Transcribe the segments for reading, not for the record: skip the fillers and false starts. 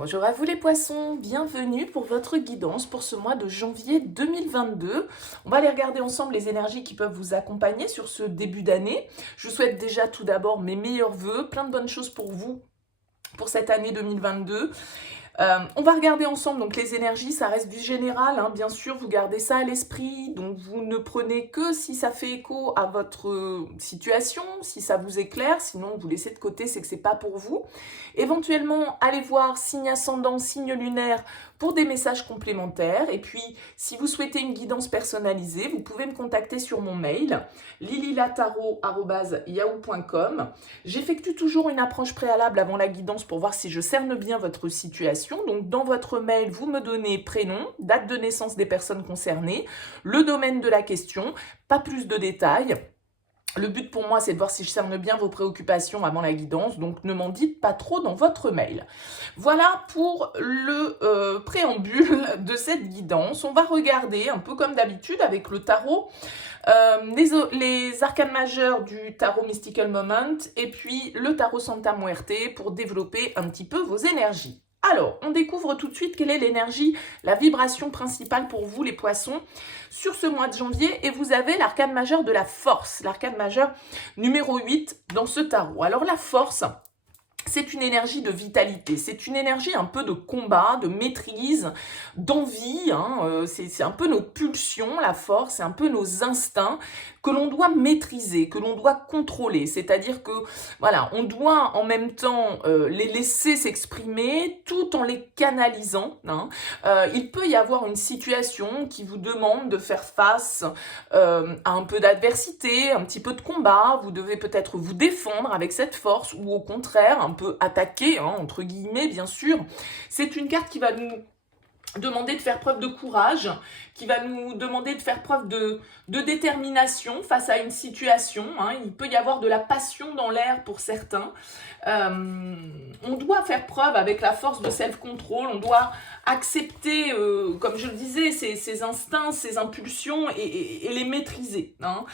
Bonjour à vous les poissons, bienvenue pour votre guidance pour ce mois de janvier 2022. On va aller regarder ensemble les énergies qui peuvent vous accompagner sur ce début d'année. Je vous souhaite déjà tout d'abord mes meilleurs vœux, plein de bonnes choses pour vous pour cette année 2022. On va regarder ensemble donc les énergies, ça reste du général, hein, bien sûr, vous gardez ça à l'esprit, donc vous ne prenez que si ça fait écho à votre situation, si ça vous éclaire, sinon vous laissez de côté, c'est que c'est pas pour vous. Éventuellement, allez voir signe ascendant, signe lunaire pour des messages complémentaires, et puis si vous souhaitez une guidance personnalisée, vous pouvez me contacter sur mon mail, lililataro@yahoo.com. J'effectue toujours une approche préalable avant la guidance pour voir si je cerne bien votre situation. Donc dans votre mail, vous me donnez prénom, date de naissance des personnes concernées, le domaine de la question, pas plus de détails. Le but pour moi, c'est de voir si je cerne bien vos préoccupations avant la guidance, donc ne m'en dites pas trop dans votre mail. Voilà pour le préambule de cette guidance. On va regarder, un peu comme d'habitude avec le tarot, les arcanes majeures du tarot Mystical Moment et puis le tarot Santa Muerte pour développer un petit peu vos énergies. Alors, on découvre tout de suite quelle est l'énergie, la vibration principale pour vous les poissons sur ce mois de janvier, et vous avez l'arcane majeure de la force, l'arcane majeure numéro 8 dans ce tarot. Alors la force, c'est une énergie de vitalité, c'est une énergie un peu de combat, de maîtrise, d'envie, hein, c'est un peu nos pulsions, la force, c'est un peu nos instincts que l'on doit maîtriser, que l'on doit contrôler. C'est-à-dire que, voilà, on doit en même temps les laisser s'exprimer tout en les canalisant. Hein. Il peut y avoir une situation qui vous demande de faire face à un peu d'adversité, un petit peu de combat. Vous devez peut-être vous défendre avec cette force ou au contraire un peu attaquer, hein, entre guillemets, bien sûr. C'est une carte qui va nous demander de faire preuve de courage, qui va nous demander de faire preuve de détermination face à une situation. Hein. Il peut y avoir de la passion dans l'air pour certains. On doit faire preuve avec la force de self-control, on doit accepter, comme je le disais, ses instincts, ses impulsions et les maîtriser. Hein.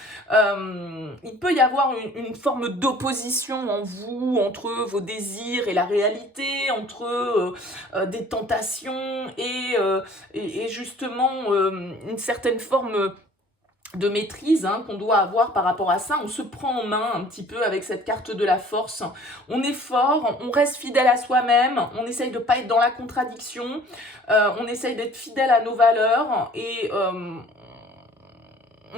Il peut y avoir une forme d'opposition en vous, entre vos désirs et la réalité, entre des tentations et justement une certaine forme de maîtrise hein, qu'on doit avoir par rapport à ça. On se prend en main un petit peu avec cette carte de la force. On est fort, on reste fidèle à soi-même, on essaye de ne pas être dans la contradiction, on essaye d'être fidèle à nos valeurs et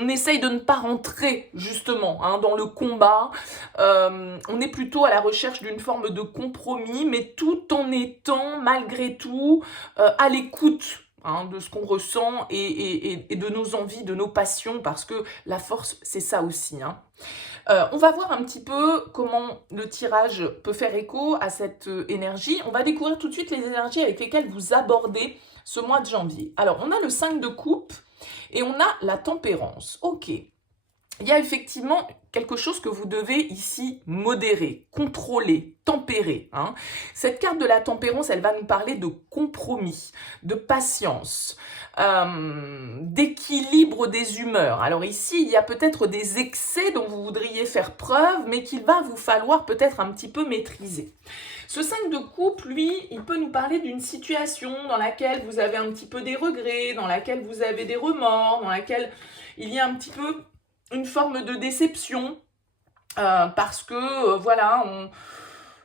on essaye de ne pas rentrer justement hein, dans le combat. On est plutôt à la recherche d'une forme de compromis, mais tout en étant malgré tout à l'écoute hein, de ce qu'on ressent et de nos envies, de nos passions, parce que la force, c'est ça aussi. Hein. On va voir un petit peu comment le tirage peut faire écho à cette énergie. On va découvrir tout de suite les énergies avec lesquelles vous abordez ce mois de janvier. Alors, on a le 5 de coupe et on a la tempérance. Ok. Il y a effectivement quelque chose que vous devez ici modérer, contrôler, tempérer. Hein. Cette carte de la tempérance, elle va nous parler de compromis, de patience, d'équilibre des humeurs. Alors ici, il y a peut-être des excès dont vous voudriez faire preuve, mais qu'il va vous falloir peut-être un petit peu maîtriser. Ce 5 de coupe, lui, il peut nous parler d'une situation dans laquelle vous avez un petit peu des regrets, dans laquelle vous avez des remords, dans laquelle il y a un petit peu une forme de déception parce que voilà,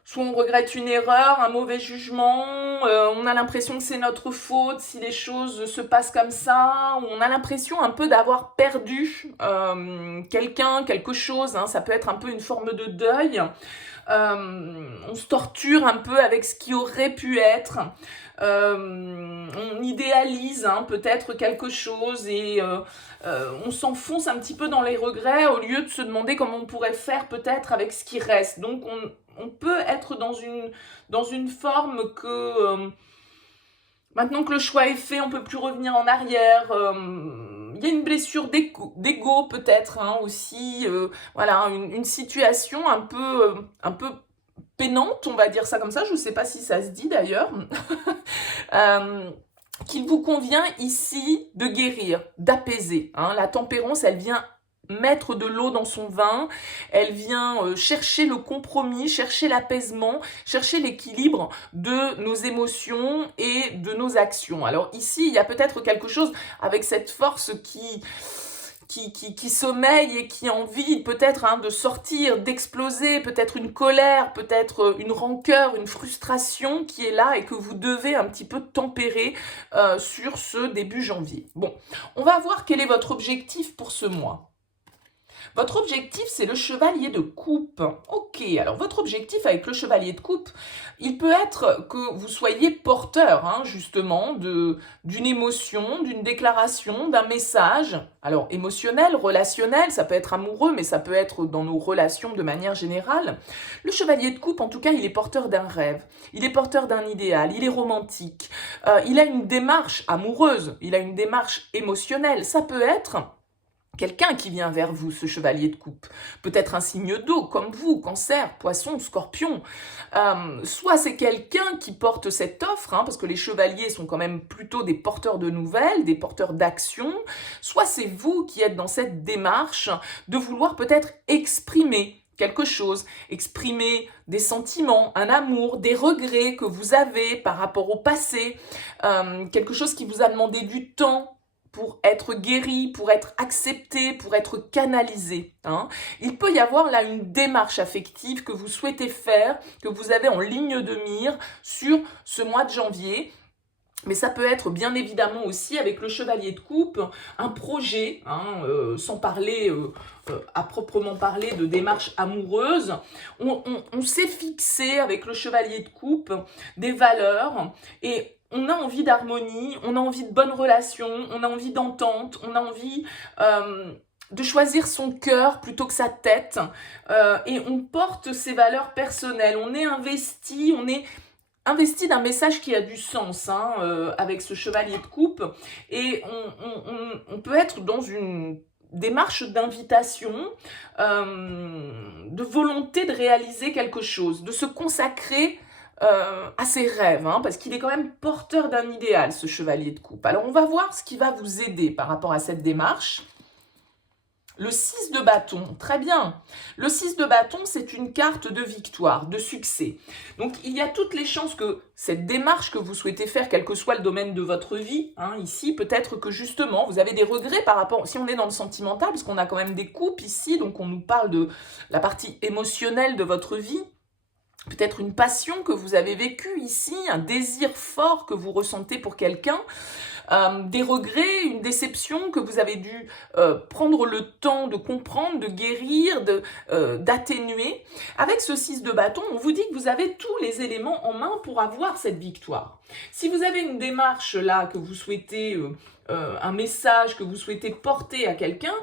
soit on regrette une erreur, un mauvais jugement, on a l'impression que c'est notre faute si les choses se passent comme ça, on a l'impression un peu d'avoir perdu quelqu'un, quelque chose, hein, ça peut être un peu une forme de deuil. On se torture un peu avec ce qui aurait pu être. On idéalise hein, peut-être quelque chose et on s'enfonce un petit peu dans les regrets au lieu de se demander comment on pourrait faire peut-être avec ce qui reste. Donc on peut être dans une forme que maintenant que le choix est fait, on ne peut plus revenir en arrière. Il y a une blessure d'ego peut-être hein, aussi. Voilà, une situation un peu pénante, on va dire ça comme ça. Je ne sais pas si ça se dit d'ailleurs. Qu'il vous convient ici de guérir, d'apaiser. Hein. La tempérance, elle vient mettre de l'eau dans son vin, elle vient chercher le compromis, chercher l'apaisement, chercher l'équilibre de nos émotions et de nos actions. Alors ici, il y a peut-être quelque chose avec cette force qui sommeille et qui a envie peut-être de sortir, d'exploser, peut-être une colère, peut-être une rancœur, une frustration qui est là et que vous devez un petit peu tempérer sur ce début janvier. Bon, on va voir quel est votre objectif pour ce mois. Votre objectif, c'est le chevalier de coupe. Ok, alors votre objectif avec le chevalier de coupe, il peut être que vous soyez porteur, justement, d'une émotion, d'une déclaration, d'un message. Alors, émotionnel, relationnel, ça peut être amoureux, mais ça peut être dans nos relations de manière générale. Le chevalier de coupe, en tout cas, il est porteur d'un rêve. Il est porteur d'un idéal, il est romantique. Il a une démarche amoureuse, il a une démarche émotionnelle. Ça peut être quelqu'un qui vient vers vous, ce chevalier de coupe. Peut-être un signe d'eau, comme vous, cancer, poisson, scorpion. Soit c'est quelqu'un qui porte cette offre, parce que les chevaliers sont quand même plutôt des porteurs de nouvelles, des porteurs d'actions. Soit c'est vous qui êtes dans cette démarche de vouloir peut-être exprimer quelque chose, exprimer des sentiments, un amour, des regrets que vous avez par rapport au passé, quelque chose qui vous a demandé du temps, pour être guéri, pour être accepté, pour être canalisé. Il peut y avoir là une démarche affective que vous souhaitez faire, que vous avez en ligne de mire sur ce mois de janvier. Mais ça peut être bien évidemment aussi avec le chevalier de coupe, un projet, sans parler à proprement parler de démarche amoureuse. On s'est fixé avec le chevalier de coupe des valeurs et on a envie d'harmonie, on a envie de bonnes relations, on a envie d'entente, on a envie de choisir son cœur plutôt que sa tête. Et on porte ses valeurs personnelles, on est investi d'un message qui a du sens avec ce chevalier de coupe. Et on peut être dans une démarche d'invitation, de volonté de réaliser quelque chose, de se consacrer à ses rêves, parce qu'il est quand même porteur d'un idéal, ce chevalier de coupe. Alors on va voir ce qui va vous aider par rapport à cette démarche. Le 6 de bâton, très bien. Le 6 de bâton, c'est une carte de victoire, de succès. Donc, il y a toutes les chances que cette démarche que vous souhaitez faire, quel que soit le domaine de votre vie, ici, peut-être que justement, vous avez des regrets par rapport, si on est dans le sentimental, parce qu'on a quand même des coupes ici, donc on nous parle de la partie émotionnelle de votre vie, peut-être une passion que vous avez vécue ici, un désir fort que vous ressentez pour quelqu'un, des regrets, une déception que vous avez dû prendre le temps de comprendre, de guérir, d'atténuer. Avec ce 6 de bâton, on vous dit que vous avez tous les éléments en main pour avoir cette victoire. Si vous avez une démarche là que vous souhaitez, un message que vous souhaitez porter à quelqu'un,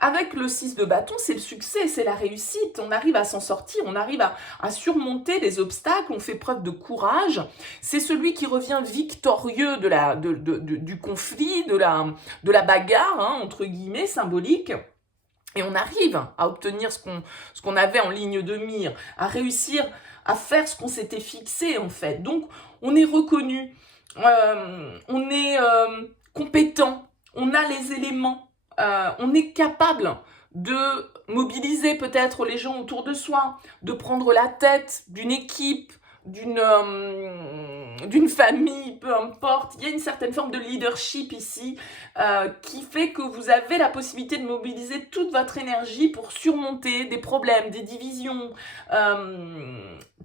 avec le 6 de bâton, c'est le succès, c'est la réussite. On arrive à s'en sortir, on arrive à surmonter les obstacles, on fait preuve de courage. C'est celui qui revient victorieux du conflit, de la bagarre, entre guillemets, symbolique. Et on arrive à obtenir ce qu'on avait en ligne de mire, à réussir à faire ce qu'on s'était fixé en fait. Donc on est reconnu, on est compétent, on a les éléments, on est capable de mobiliser peut-être les gens autour de soi, de prendre la tête d'une équipe, d'une famille, peu importe. Il y a une certaine forme de leadership ici qui fait que vous avez la possibilité de mobiliser toute votre énergie pour surmonter des problèmes, des divisions,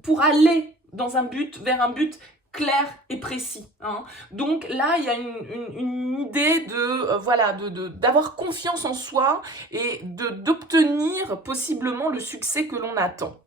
pour aller vers un but clair et précis. Donc là, il y a une idée d'avoir confiance en soi et d'obtenir possiblement le succès que l'on attend.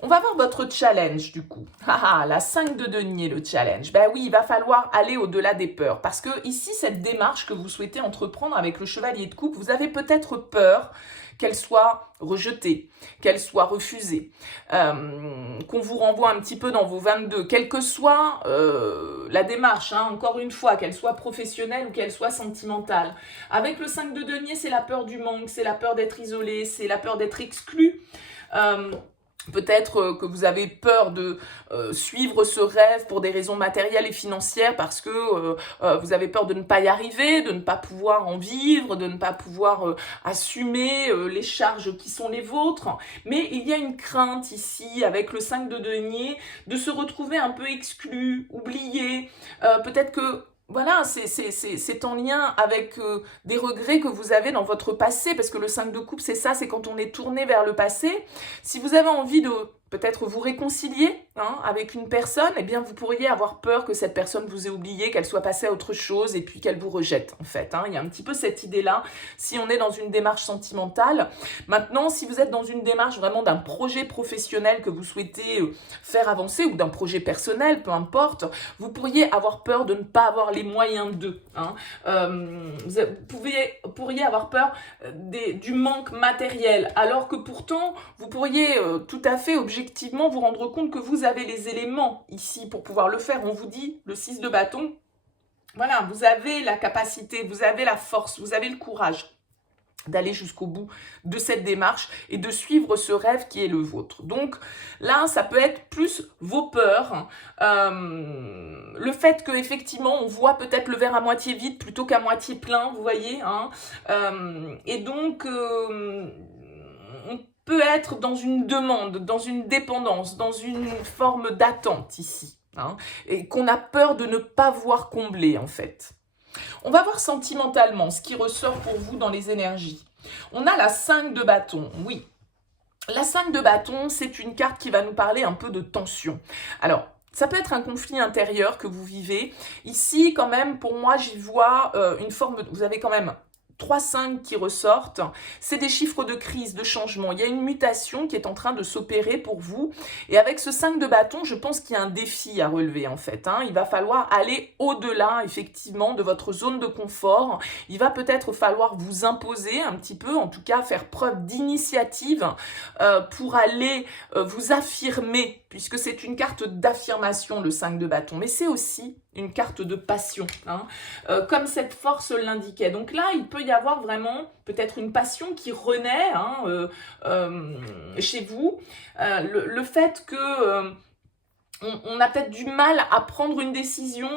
On va voir votre challenge du coup. La 5 de denier, le challenge. Ben oui, il va falloir aller au-delà des peurs. Parce que ici, cette démarche que vous souhaitez entreprendre avec le chevalier de coupe, vous avez peut-être peur qu'elle soit rejetée, qu'elle soit refusée, qu'on vous renvoie un petit peu dans vos 22, quelle que soit la démarche, encore une fois, qu'elle soit professionnelle ou qu'elle soit sentimentale. Avec le 5 de denier, c'est la peur du manque, c'est la peur d'être isolé, c'est la peur d'être exclu. Peut-être que vous avez peur de suivre ce rêve pour des raisons matérielles et financières parce que vous avez peur de ne pas y arriver, de ne pas pouvoir en vivre, de ne pas pouvoir assumer les charges qui sont les vôtres. Mais il y a une crainte ici, avec le 5 de denier, de se retrouver un peu exclu, oublié. Peut-être que voilà, c'est en lien avec des regrets que vous avez dans votre passé, parce que le 5 de coupe, c'est ça, c'est quand on est tourné vers le passé. Si vous avez envie de peut-être vous réconcilier avec une personne, eh bien vous pourriez avoir peur que cette personne vous ait oublié, qu'elle soit passée à autre chose et puis qu'elle vous rejette en fait. Il y a un petit peu cette idée-là si on est dans une démarche sentimentale. Maintenant, si vous êtes dans une démarche vraiment d'un projet professionnel que vous souhaitez faire avancer ou d'un projet personnel, peu importe, vous pourriez avoir peur de ne pas avoir les moyens d'eux. Vous pourriez avoir peur du manque matériel, alors que pourtant, vous pourriez tout à fait objectivement vous rendre compte que vous avez les éléments ici pour pouvoir le faire. On vous dit, le 6 de bâton, voilà, vous avez la capacité, vous avez la force, vous avez le courage d'aller jusqu'au bout de cette démarche et de suivre ce rêve qui est le vôtre. Donc là, ça peut être plus vos peurs, le fait qu'effectivement, on voit peut-être le verre à moitié vide plutôt qu'à moitié plein, vous voyez, et donc, on peut être dans une demande, dans une dépendance, dans une forme d'attente ici, et qu'on a peur de ne pas voir combler en fait. On va voir sentimentalement ce qui ressort pour vous dans les énergies. On a la 5 de bâton, oui. La 5 de bâton, c'est une carte qui va nous parler un peu de tension. Alors, ça peut être un conflit intérieur que vous vivez. Ici, quand même, pour moi, j'y vois une forme... Vous avez quand même 3-5 qui ressortent, c'est des chiffres de crise, de changement. Il y a une mutation qui est en train de s'opérer pour vous. Et avec ce 5 de bâton, je pense qu'il y a un défi à relever en fait. Il va falloir aller au-delà effectivement de votre zone de confort. Il va peut-être falloir vous imposer un petit peu, en tout cas faire preuve d'initiative pour aller vous affirmer, puisque c'est une carte d'affirmation le 5 de bâton. Mais c'est aussi une carte de passion, comme cette force l'indiquait. Donc là, il peut y avoir vraiment peut-être une passion qui renaît chez vous. Le fait que on a peut-être du mal à prendre une décision,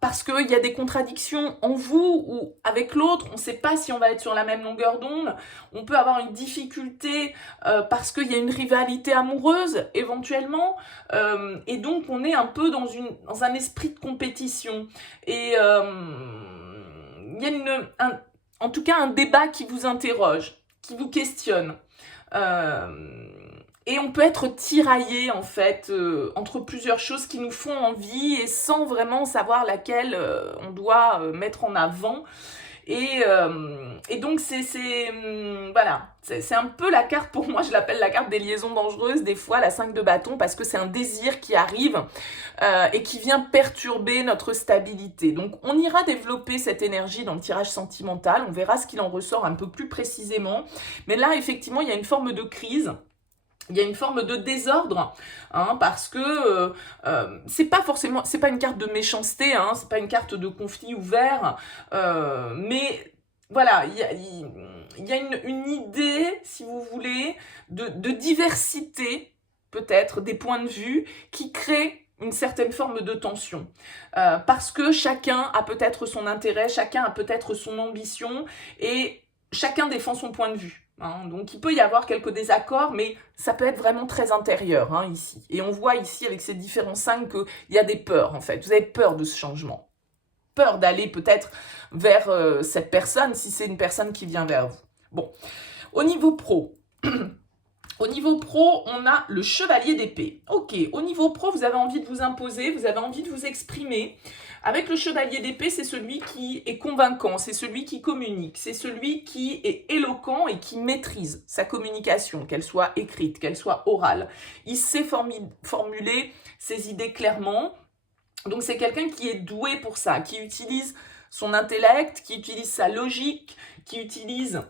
parce qu'il y a des contradictions en vous ou avec l'autre, on ne sait pas si on va être sur la même longueur d'onde, on peut avoir une difficulté parce qu'il y a une rivalité amoureuse éventuellement, et donc on est un peu dans un esprit de compétition. Et il y a en tout cas un débat qui vous interroge, qui vous questionne. Et on peut être tiraillé en fait entre plusieurs choses qui nous font envie et sans vraiment savoir laquelle on doit mettre en avant. Et donc voilà, c'est un peu la carte, pour moi je l'appelle la carte des liaisons dangereuses, des fois la 5 de bâton, parce que c'est un désir qui arrive et qui vient perturber notre stabilité. Donc on ira développer cette énergie dans le tirage sentimental, on verra ce qu'il en ressort un peu plus précisément. Mais là effectivement il y a une forme de crise. Il y a une forme de désordre, parce que c'est pas une carte de méchanceté, c'est pas une carte de conflit ouvert, mais voilà, il y a une idée, si vous voulez, de diversité, peut-être, des points de vue, qui crée une certaine forme de tension, parce que chacun a peut-être son intérêt, chacun a peut-être son ambition, et chacun défend son point de vue. Donc il peut y avoir quelques désaccords, mais ça peut être vraiment très intérieur ici. Et on voit ici avec ces différents 5 qu'il y a des peurs en fait. Vous avez peur de ce changement. Peur d'aller peut-être vers cette personne si c'est une personne qui vient vers vous. Bon, au niveau pro... Au niveau pro, on a le chevalier d'épée. Ok, au niveau pro, vous avez envie de vous imposer, vous avez envie de vous exprimer. Avec le chevalier d'épée, c'est celui qui est convaincant, c'est celui qui communique, c'est celui qui est éloquent et qui maîtrise sa communication, qu'elle soit écrite, qu'elle soit orale. Il sait formuler ses idées clairement. Donc c'est quelqu'un qui est doué pour ça, qui utilise son intellect, qui utilise sa logique, qui utilise...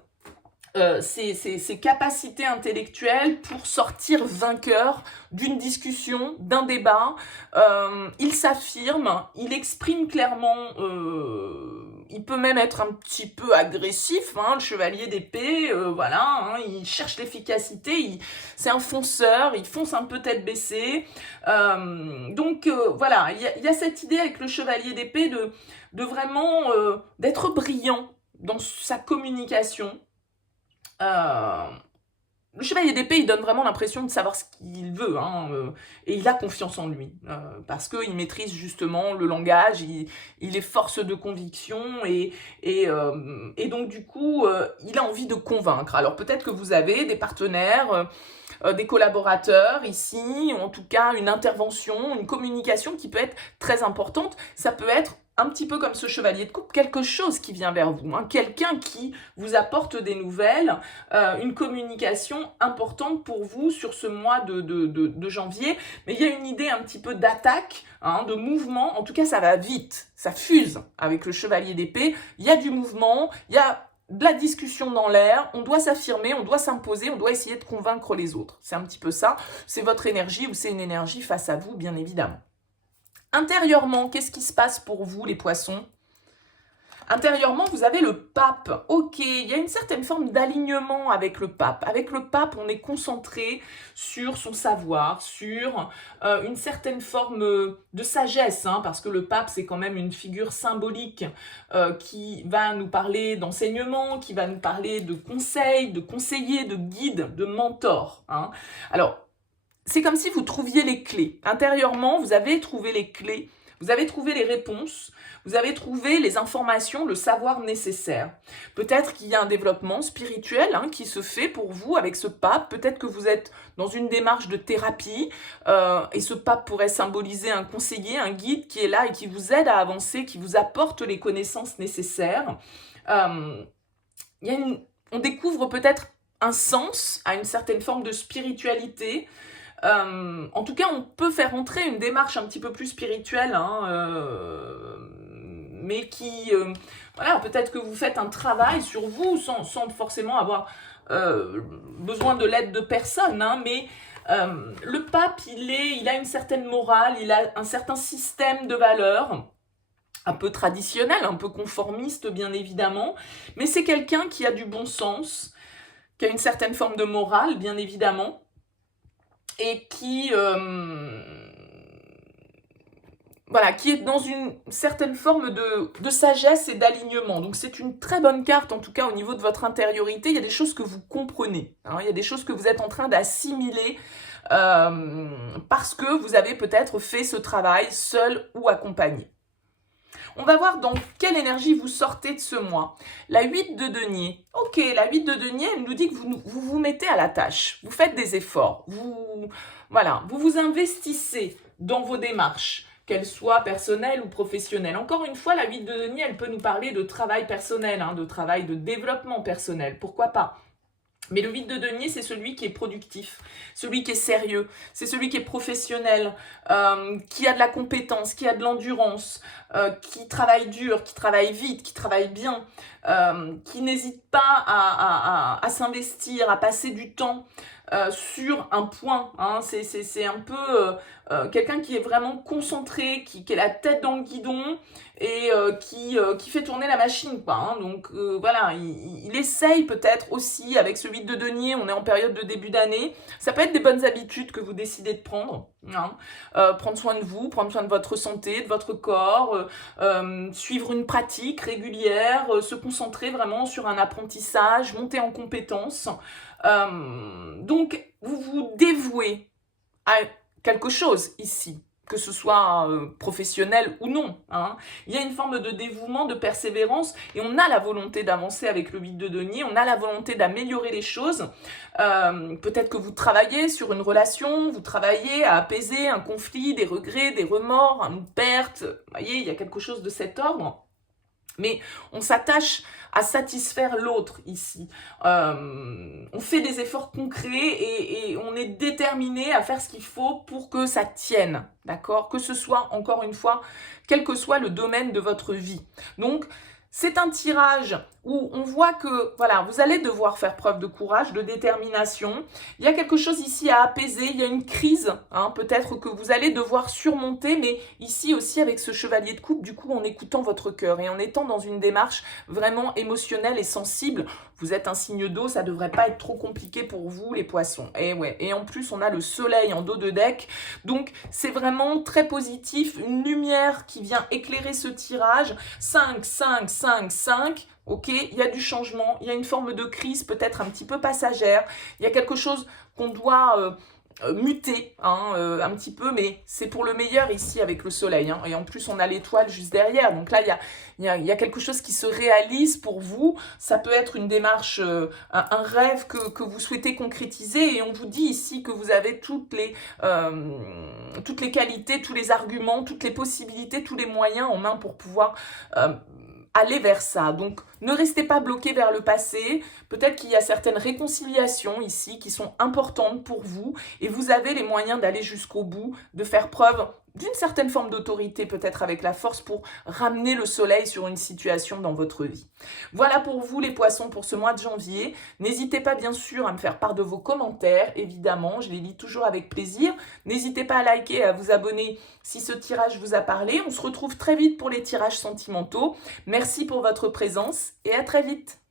ses capacités intellectuelles pour sortir vainqueur d'une discussion, d'un débat. Il s'affirme, il exprime clairement, il peut même être un petit peu agressif, hein, le chevalier d'épée, voilà, hein, il cherche l'efficacité, c'est un fonceur, il fonce un peu tête baissée. Donc voilà, il y a cette idée avec le chevalier d'épée de vraiment d'être brillant dans sa communication. Le chevalier d'épée, il donne vraiment l'impression de savoir ce qu'il veut, hein, et il a confiance en lui, parce qu'il maîtrise justement le langage, il est force de conviction, et donc du coup, il a envie de convaincre. Alors peut-être que vous avez des partenaires, des collaborateurs ici, ou en tout cas une intervention, une communication qui peut être très importante. Ça peut être un petit peu comme ce chevalier de coupe, quelque chose qui vient vers vous, hein, quelqu'un qui vous apporte des nouvelles, une communication importante pour vous sur ce mois de janvier. Mais il y a une idée un petit peu d'attaque, hein, de mouvement. En tout cas, ça va vite, ça fuse avec le chevalier d'épée. Il y a du mouvement, il y a de la discussion dans l'air, on doit s'affirmer, on doit s'imposer, on doit essayer de convaincre les autres. C'est un petit peu ça, c'est votre énergie ou c'est une énergie face à vous, bien évidemment. Intérieurement, qu'est-ce qui se passe pour vous, les poissons? Intérieurement, vous avez le pape. Ok, il y a une certaine forme d'alignement avec le pape. Avec le pape, on est concentré sur son savoir, sur une certaine forme de sagesse, hein, parce que le pape, c'est quand même une figure symbolique qui va nous parler d'enseignement, qui va nous parler de conseils, de conseillers, de guides, de mentors, hein. Alors, c'est comme si vous trouviez les clés. Intérieurement, vous avez trouvé les clés, vous avez trouvé les réponses, vous avez trouvé les informations, le savoir nécessaire. Peut-être qu'il y a un développement spirituel, hein, qui se fait pour vous avec ce pape. Peut-être que vous êtes dans une démarche de thérapie et ce pape pourrait symboliser un conseiller, un guide qui est là et qui vous aide à avancer, qui vous apporte les connaissances nécessaires. On découvre peut-être un sens à une certaine forme de spiritualité. En tout cas, on peut faire entrer une démarche un petit peu plus spirituelle, hein, mais qui, voilà, peut-être que vous faites un travail sur vous sans forcément avoir besoin de l'aide de personne, hein, mais le pape, il a une certaine morale, il a un certain système de valeurs, un peu traditionnel, un peu conformiste, bien évidemment, mais c'est quelqu'un qui a du bon sens, qui a une certaine forme de morale, bien évidemment, et qui est dans une certaine forme de sagesse et d'alignement. Donc c'est une très bonne carte, en tout cas au niveau de votre intériorité. Il y a des choses que vous comprenez, hein, il y a des choses que vous êtes en train d'assimiler parce que vous avez peut-être fait ce travail seul ou accompagné. On va voir dans quelle énergie vous sortez de ce mois. La 8 de denier. Ok, la 8 de denier, elle nous dit que vous vous mettez à la tâche. Vous faites des efforts. Vous vous investissez dans vos démarches, qu'elles soient personnelles ou professionnelles. Encore une fois, la 8 de denier, elle peut nous parler de travail personnel, hein, de travail de développement personnel. Pourquoi pas? Mais le 8 de denier, c'est celui qui est productif, celui qui est sérieux, c'est celui qui est professionnel, qui a de la compétence, qui a de l'endurance, qui travaille dur, qui travaille vite, qui travaille bien, qui n'hésite pas à s'investir, à passer du temps sur un point, hein. C'est un peu quelqu'un qui est vraiment concentré, qui est la tête dans le guidon et qui fait tourner la machine, quoi, hein. Donc voilà, il essaye peut-être aussi avec ce 8 de denier, on est en période de début d'année, ça peut être des bonnes habitudes que vous décidez de prendre, hein. Prendre soin de vous, prendre soin de votre santé, de votre corps, suivre une pratique régulière, se concentrer vraiment sur un apprentissage, monter en compétences. Donc, vous vous dévouez à quelque chose ici, que ce soit professionnel ou non, hein. Il y a une forme de dévouement, de persévérance, et on a la volonté d'avancer avec le 8 de denier, on a la volonté d'améliorer les choses. Peut-être que vous travaillez sur une relation, vous travaillez à apaiser un conflit, des regrets, des remords, une perte, vous voyez, il y a quelque chose de cet ordre. Mais on s'attache à satisfaire l'autre ici. On fait des efforts concrets et on est déterminé à faire ce qu'il faut pour que ça tienne, d'accord? Que ce soit, encore une fois, quel que soit le domaine de votre vie. Donc, c'est un tirage où on voit que voilà, vous allez devoir faire preuve de courage, de détermination. Il y a quelque chose ici à apaiser, il y a une crise, hein, peut-être que vous allez devoir surmonter, mais ici aussi avec ce chevalier de coupe, du coup en écoutant votre cœur et en étant dans une démarche vraiment émotionnelle et sensible. Vous êtes un signe d'eau, ça devrait pas être trop compliqué pour vous les poissons. Et ouais, et en plus on a le soleil en dos de deck, donc c'est vraiment très positif, une lumière qui vient éclairer ce tirage. 5, 5, 5, 5. Ok, il y a du changement, il y a une forme de crise peut-être un petit peu passagère, il y a quelque chose qu'on doit muter hein, un petit peu, mais c'est pour le meilleur ici avec le soleil. Hein, et en plus, on a l'étoile juste derrière. Donc là, il y a quelque chose qui se réalise pour vous. Ça peut être une démarche, un rêve que vous souhaitez concrétiser. Et on vous dit ici que vous avez toutes les qualités, tous les arguments, toutes les possibilités, tous les moyens en main pour pouvoir aller vers ça. Donc, ne restez pas bloqué vers le passé. Peut-être qu'il y a certaines réconciliations ici qui sont importantes pour vous et vous avez les moyens d'aller jusqu'au bout, de faire preuve d'une certaine forme d'autorité, peut-être avec la force pour ramener le soleil sur une situation dans votre vie. Voilà pour vous les poissons pour ce mois de janvier. N'hésitez pas bien sûr à me faire part de vos commentaires, évidemment, je les lis toujours avec plaisir. N'hésitez pas à liker et à vous abonner si ce tirage vous a parlé. On se retrouve très vite pour les tirages sentimentaux. Merci pour votre présence et à très vite.